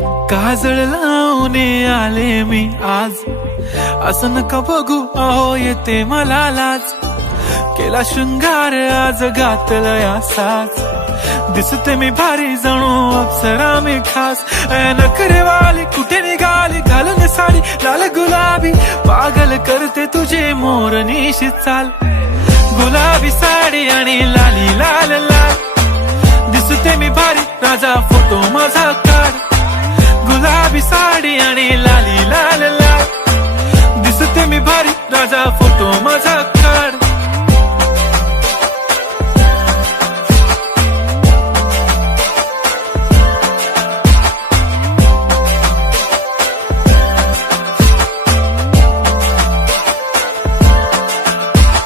काजळ लावून आले मी आज, असं नका बघू अहो येते मला लाज. केला शृंगार आज घातलंय असाच, दिसते मी भारी जणू अप्सरा मी खास. नखरेवाली कुठे निघाली घालून साडी लाल गुलाबी, पागल करते तुझे मोरनीशी चाल. गुलाबी साडी आणि लाली लाल लाल, दिसते मी भारी राजा फोटो माझा काढ. गुलाबी साडी आणि लाली लाल लाल, दिसते मी भारी राजा फोटो माझा काढ.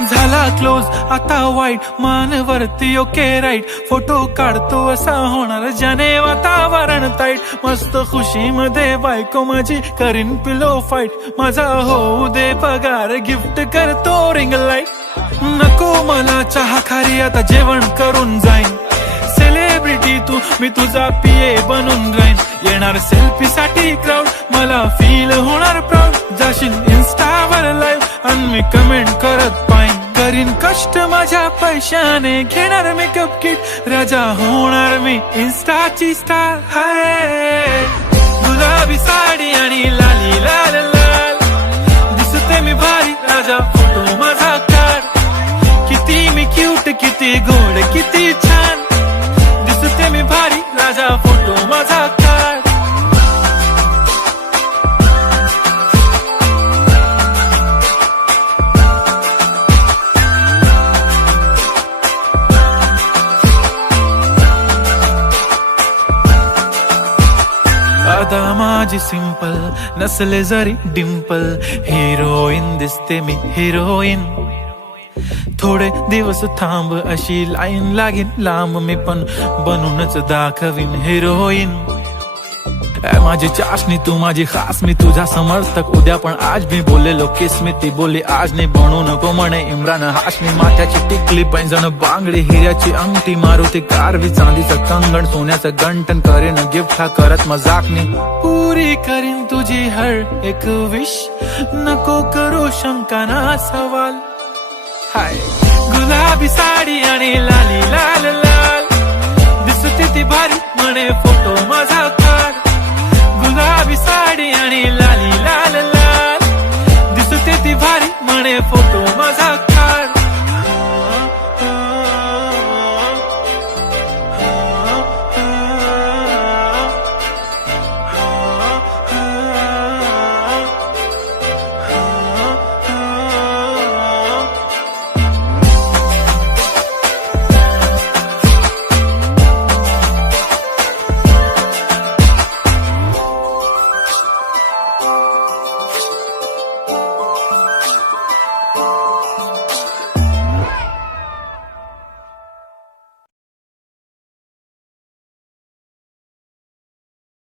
झाला क्लोज आता वाईट, मानवरती ओके राईट. फोटो काढतो असा होणार ज्याने वातावरण ताईट. मस्त खुशी मध्ये बायको माझी करीन पिलो फाईट. माझा होऊ दे पगार गिफ्ट करतो रिंग लाईट. नको मला चहा खारी आता जेवण करून जाईन. सेलिब्रिटी तू मी तुझा पिये बनून राहीन. येणार सेल्फी साठी क्राऊड मला फील होणार प्राऊड. जाशील इन्स्टावर लाईव्ह आणि मी कमेंट करत पाईन. करीन कष्ट माझ्या पैशाने घेणार मेकअप किट. राजा होणार मी इन्स्टाची स्टार. हाय गुलाबी साडी आणि लाली लाल लाल, दिसते मी भारी राजा फोटो माझा काढ. किती मी क्यूट किती गोड किती छान, दिसते मी भारी राजा फोटो माझा काढ. आता माझी सिंपल नसले जरी डिंपल, हिरोईन दिसते मी हिरोईन. थोडे दिवस थांब अशी लाईन लागेल लांब, मी पण बनूनच दाखवीन हिरोईन. माझी चाशनी तू माझी खास, मी तुझा समर्थक उद्या पण आज. मी बोललेलो किस मी ती बोली आज नाही. बनू नको म्हणे इम्रान हाशमी. माथ्याची टिकली पैंजण बांगडी, हिऱ्याची अंगठी, मारुती कारवी, चांदीचं कंगण, सोन्याचं गंटन. करीन गिफ्ट हा करत मजाकनी. पुरी करीन तुझी हर एक विश, नको करू शंका ना सवाल. हाय गुलाबी साडी आणि लाली लाल लाल, दिसते ती भारी म्हणे फोटो माझा काढ. गुलाबी साडी आणि लाली लाल लाल, दिसते ती भारी म्हणे फोटो माझा.